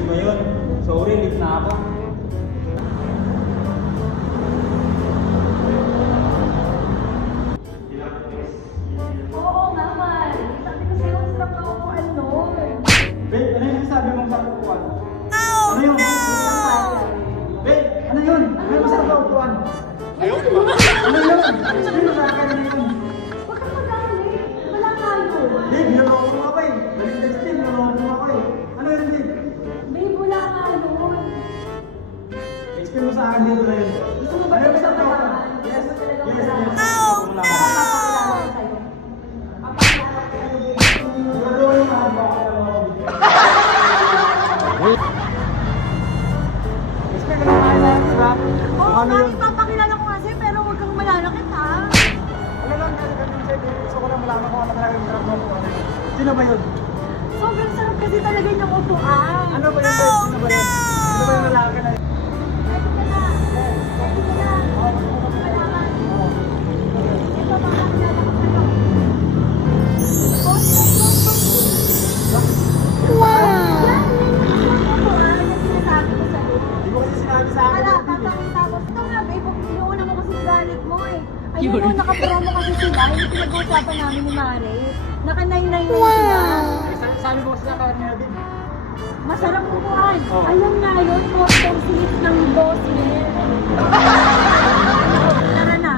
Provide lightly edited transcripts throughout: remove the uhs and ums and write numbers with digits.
Hindi ba yun? Sorry, late na ako. Oo nga, man. Sabi ko sa'yo, ang sarap na upuan nun. Babe, ano yung sabi mong sa upuan? Oh, Ano yun? no! Babe, ano yun? Ano yung sarap na upuan? Ayaw, di ba? Ano yun? Sabi mo sa akin ano yun? Huwag kang magalit. Wala nga yun. Babe, niloloko mo ako eh. Balik na Steve, niloloko mo ako eh. Ano yun, babe? Babe, wala nga yun. Explain mo sa akin dito na yun. Gusto mo ba Ano ito yung sa sarap na upuan? malaman? Yes, Gusto mo yes, talagang yes. malaman? Papakilala Papakilala ko sa'yo. Papakilala ko sa'yo, babe. Sigurado yung mahaba ko lang ako. Explain mo na nga yan, diba? Oo, Ano nga, yun? ipapakilala ko nga sa'yo, pero huwag kang malalakit, ha? Ano lang kasi ganun siya, gusto ko lang malaman kung ano talaga yung sarap ng upuan. Sino ba yun? Sobrang sarap kasi talaga ng upuan. Ano ba yun, babe? Sino ba yun? Sino ba yung lalaki na yun? Ready ka na. Ready ka na. Gusto mo malaman. Ito, papakilala ko sa'yo. Boss, wow! Yan, yun yung upuan na sinasabi ko sa'yo. Hindi mo kasi sinabi sa akin. Wala, tapos ito nga, babe, inuuna mo kasi galit mo eh. Ayun mo, nakapromo kasi sila, yung pinag-uusapan namin ni Mare. Naka-999 na sila. Sabi ko sila kanina din. Masarap upuan. Oh. Ayan nga yun, custom seat ng boss niya. Tara na.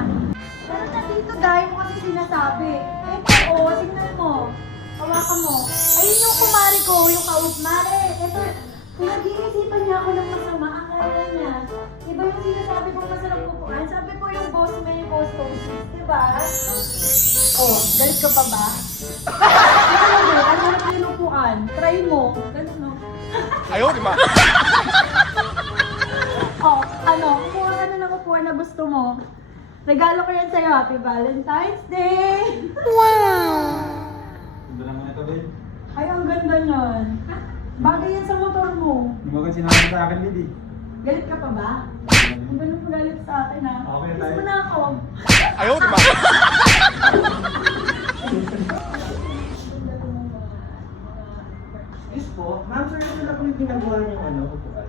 Tara na dito, dahil mo kasi sinasabi. Ito, tingnan mo. Hawakan mo. Ayun yung kumare ko, yung Mare. Ito, pinag-iisipan niya ako ng masama. Akala niya, iba yung sinasabi kong masarap upuan. Sabi ko yung boss mo yung custom seat, diba? Oh, galit ka pa ba? Ano yung upuan? Try mo. Ganun, no? Ayaw, di ba? Oh, ano, kumuha ka na ng upuan na gusto mo. Regalo ko yan sa'yo. Happy Valentine's Day! Ganda naman ito, babe. Ay, ang ganda niyan. Bagay yan sa motor mo. Hindi mo kasi sinabi sa akin, babe. Galit ka pa ba? Ang galing mo galit sa akin, ha? Okay, Kiss tayo. mo na ako. Ayaw, di ba? Yes po. Ma'am, sir, ito na po yung ginagawa niyong ano, upuan.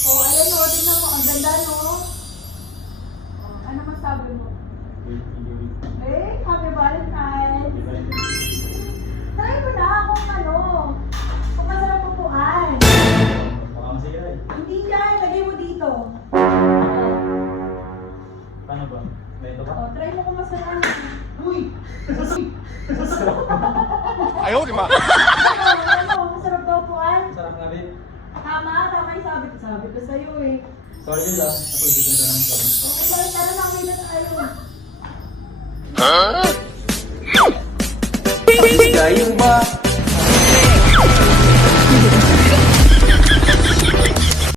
Oh, ayan o. Tingnan mo. Ang ganda, no? Oh, ano masabi mo? Eh, Happy Valentine's! Try mo na kung ano. Kung masarap upuan. Baka masaya eh. Hindi yan. Lagay mo dito. Paano ba? May ito ba? Oh, try mo kung masarap. Uy! Ayaw, di ba? Ano, masarap ba upuan? Sarap na, babe. Tama yung sabi ko sa'yo eh. Sorry, babe, ah. Napagdito na naman sa akin. Okay, tara na, may na tayo. Huh? Gayong ba